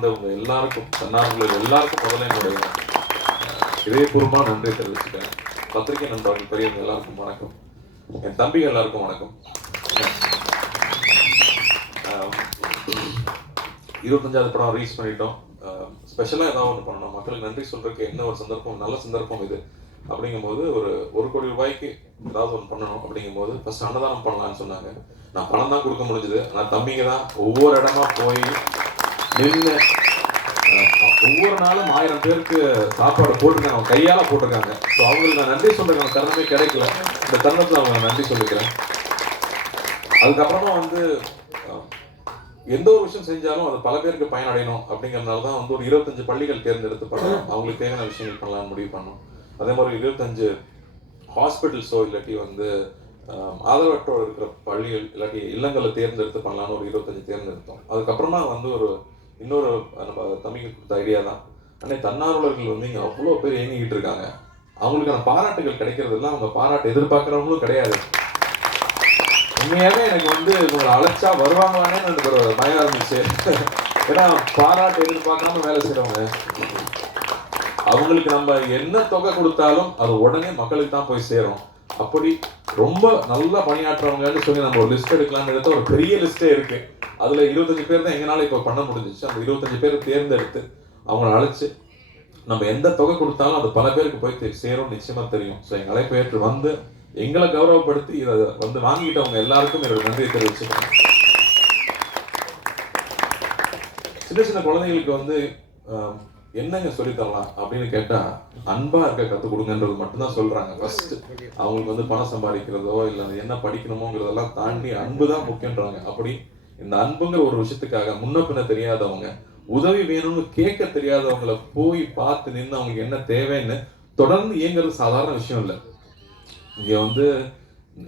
இந்த எல்லாருக்கும் தன்னார்வலர் எல்லாருக்கும் முதல்ல என்னுடைய இதயபூர்வமாக நன்றி தெரிவிச்சுட்டேன் பத்திரிகை நண்பர்கள் பெரியவங்க எல்லாருக்கும் வணக்கம். என் தம்பி எல்லாருக்கும் வணக்கம். இருபத்தஞ்சாவது படம் ரீச் பண்ணிட்டோம். ஸ்பெஷலாக ஏதாவது ஒன்று பண்ணணும். மக்களுக்கு நன்றி சொல்கிறதுக்கு என்ன ஒரு சந்தர்ப்பம் நல்ல சந்தர்ப்பம் இது. அப்படிங்கும்போது ஒரு ஒரு கோடி ரூபாய்க்கு ஏதாவது ஒன்று பண்ணணும் அப்படிங்கும்போது ஃபஸ்ட் அன்னதானம் பண்ணலாம்னு சொன்னாங்க. நான் பணம் தான் கொடுக்க முடிஞ்சது. ஆனால் தம்பிங்க தான் ஒவ்வொரு இடமா போய் ஒவ்வொரு நாளும் ஆயிரம் பேருக்கு சாப்பாடு போட்டிருக்காங்க. அவங்க கையால போட்டிருக்காங்க. ஸோ அவங்களுக்கு நான் நன்றி சொல்றதுக்கான தருணமே கிடைக்கல. இந்த தருணத்தில் அவங்க நன்றி சொல்லிக்கிறேன். அதுக்கப்புறமா வந்து எந்த ஒரு விஷயம் செஞ்சாலும் அது பல பேருக்கு பயனடையணும் அப்படிங்கிறதுனால தான் வந்து ஒரு இருபத்தஞ்சு பள்ளிகள் தேர்ந்தெடுத்து பண்ணலாம் அவங்களுக்கு தேவையான விஷயங்கள் பண்ணலாம்னு முடிவு பண்ணோம். அதே மாதிரி இருபத்தஞ்சு ஹாஸ்பிட்டல்ஸோ இல்லாட்டி வந்து ஆதரவற்றோடு இருக்கிற பள்ளிகள் இல்லாட்டி இல்லங்களை தேர்ந்தெடுத்து பண்ணலாம்னு ஒரு இருபத்தஞ்சு தேர்ந்தெடுத்தோம். அதுக்கப்புறமா வந்து ஒரு இன்னொரு நம்ம தம்பிக்கு கொடுத்த ஐடியா தான். அன்னை தன்னார்வலர்கள் வந்து இங்கே அவ்வளோ பேர் இயங்கிக்கிட்டு இருக்காங்க. அவங்களுக்கான பாராட்டுகள் கிடைக்கிறதுலாம் அவங்க பாராட்டு எதிர்பார்க்குறவங்களும் கிடையாது. உண்மையாகவே எனக்கு வந்து இவங்களை அழைச்சா வருவாங்களானே எனக்கு ஒரு பயம் இருந்துச்சு. ஏன்னா பாராட்டு எதிர்பார்க்காம வேலை செய்றவங்க. அவங்களுக்கு நம்ம என்ன தொகை கொடுத்தாலும் அது உடனே மக்களுக்கு தான் போய் சேரும். அப்படி ரொம்ப நல்லா பணியாற்றுறவங்கன்னு சொல்லி நம்ம ஒரு லிஸ்ட் எடுக்கலாம்னு எடுத்த ஒரு பெரிய லிஸ்டே இருக்கு. அதுல இருபத்தஞ்சு பேர் தான் எங்களால இப்ப பண்ண முடிஞ்சிச்சு. அந்த இருபத்தஞ்சு பேர் தேர்ந்தெடுத்து அவங்கள அழைச்சு நம்ம எந்த தொகை கொடுத்தாலும் அது பல பேருக்கு போய் சேரும் நிச்சயமா தெரியும். ஸோ எங்கள் அழைப்பு ஏற்று வந்து எங்களை கௌரவப்படுத்தி இதை வந்து வாங்கிட்டவங்க எல்லாருக்கும் என்னோட நன்றியை தெரிவிச்சுக்கிறேன். சின்ன சின்ன குழந்தைங்களுக்கு வந்து என்னங்க சொல்லித்தரலாம் அப்படின்னு கேட்டா அன்பா இருக்க கற்றுக் கொடுங்கன்றது மட்டும்தான் சொல்றாங்க. ஃபர்ஸ்ட் அவங்களுக்கு வந்து பணம் சம்பாதிக்கிறதோ இல்ல அது என்ன படிக்கணுமோங்கிறதெல்லாம் தாண்டி அன்பு தான் முக்கியன்றாங்க அப்படி இந்த அன்புங்கிற ஒரு விஷயத்துக்காக முன்ன பின்ன தெரியாதவங்க உதவி வேணும்னு கேட்க தெரியாதவங்கள போய் பார்த்து நின்று அவங்களுக்கு என்ன தேவைன்னு தொடர்ந்து இயங்குறது சாதாரண விஷயம் இல்லை. இங்க வந்து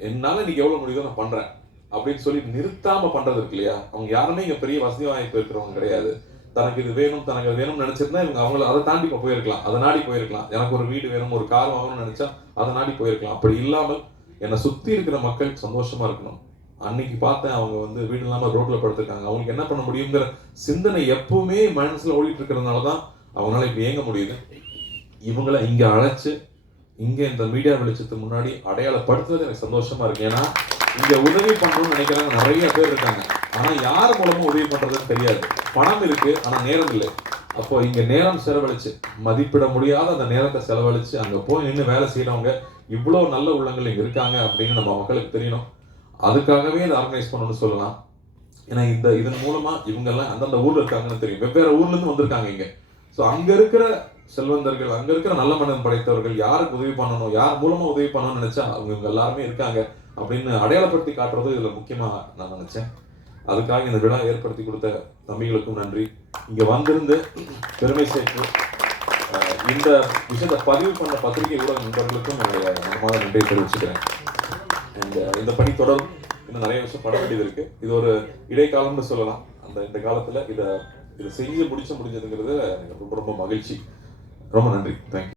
என்னால் இன்னைக்கு எவ்வளோ முடியுதோ நான் பண்றேன் அப்படின்னு சொல்லி நிறுத்தாம பண்றது இருக்கு இல்லையா? அவங்க யாருமே இங்க பெரிய வசதி வாய்ப்பு இருக்கிறவங்க கிடையாது. தனக்கு இது வேணும் தனக்கு அது வேணும்னு நினைச்சிருந்தா இவங்க அவங்கள அதை தாண்டி இப்போ போயிருக்கலாம். அதை நாடி போயிருக்கலாம். எனக்கு ஒரு வீடு வேணும் ஒரு கார் வாங்கணும்னு நினைச்சா அதை நாடி போயிருக்கலாம். அப்படி இல்லாமல் என்னை சுத்தி இருக்கிற மக்கள் சந்தோஷமா இருக்கணும். அன்னைக்கு பார்த்தேன் அவங்க வந்து வீடு இல்லாமல் ரோட்டில் படுத்துருக்காங்க. அவங்களுக்கு என்ன பண்ண முடியுங்கிற சிந்தனை எப்பவுமே மனசில் ஓடிட்டு இருக்கிறதுனால தான் அவங்களால இப்போ இயங்க முடியுது. இவங்களை இங்கே அழைச்சி இங்கே இந்த மீடியா வெளிச்சத்துக்கு முன்னாடி அடையாளப்படுத்துறது எனக்கு சந்தோஷமா இருக்கு. ஏன்னா இங்கே உதவி பண்ணணும்னு நினைக்கிறாங்க நிறைய பேர் இருக்காங்க. ஆனால் யார் மூலமா உதவி பண்ணுறதுன்னு தெரியாது. பணம் இருக்கு ஆனால் நேரம் இல்லை. அப்போ இங்கே நேரம் செலவழிச்சு மதிப்பிட முடியாத அந்த நேரத்தை செலவழிச்சு அங்கே போய் நின்று வேலை செய்யறவங்க இவ்வளோ நல்ல உள்ளங்கள் இங்கே இருக்காங்க அப்படின்னு நம்ம மக்களுக்கு தெரியணும். அதுக்காகவே இதை ஆர்கனைஸ் பண்ணணும்னு சொல்லலாம். ஏன்னா இந்த இதன் மூலமாக இவங்கெல்லாம் அந்தந்த ஊரில் இருக்காங்கன்னு தெரியும். வெவ்வேறு ஊர்லேருந்து வந்திருக்காங்க இங்கே. ஸோ அங்கே இருக்கிற செல்வந்தர்கள் அங்கே இருக்கிற நல்ல மனம் படைத்தவர்கள் யாருக்கு உதவி பண்ணணும் யார் மூலமாக உதவி பண்ணணும்னு நினச்சா அவங்க இவங்க எல்லாருமே இருக்காங்க அப்படின்னு அடையாளப்படுத்தி காட்டுறது இதில் முக்கியமாக நான் நினச்சேன். அதுக்காக இந்த விழா ஏற்படுத்தி கொடுத்த தம்பிகளுக்கும் நன்றி. இங்கே வந்திருந்து பெருமை சேர்த்து இந்த விஷயத்தை பதிவு பண்ண பத்திரிகை ஊடக நண்பர்களுக்கும் என்னுடைய மனமாத நன்றியை தெரிவிச்சுக்கிறேன். இந்த இந்த பணி தொடரும். இன்னும் நிறைய விஷயம் பட வேண்டியது இருக்கு. இது ஒரு இடைக்காலம்னு சொல்லலாம். அந்த இந்த காலத்துல இதை இதை செஞ்சு முடிச்ச முடிஞ்சதுங்கிறது எனக்கு ரொம்ப ரொம்ப மகிழ்ச்சி. ரொம்ப நன்றி. தேங்க்யூ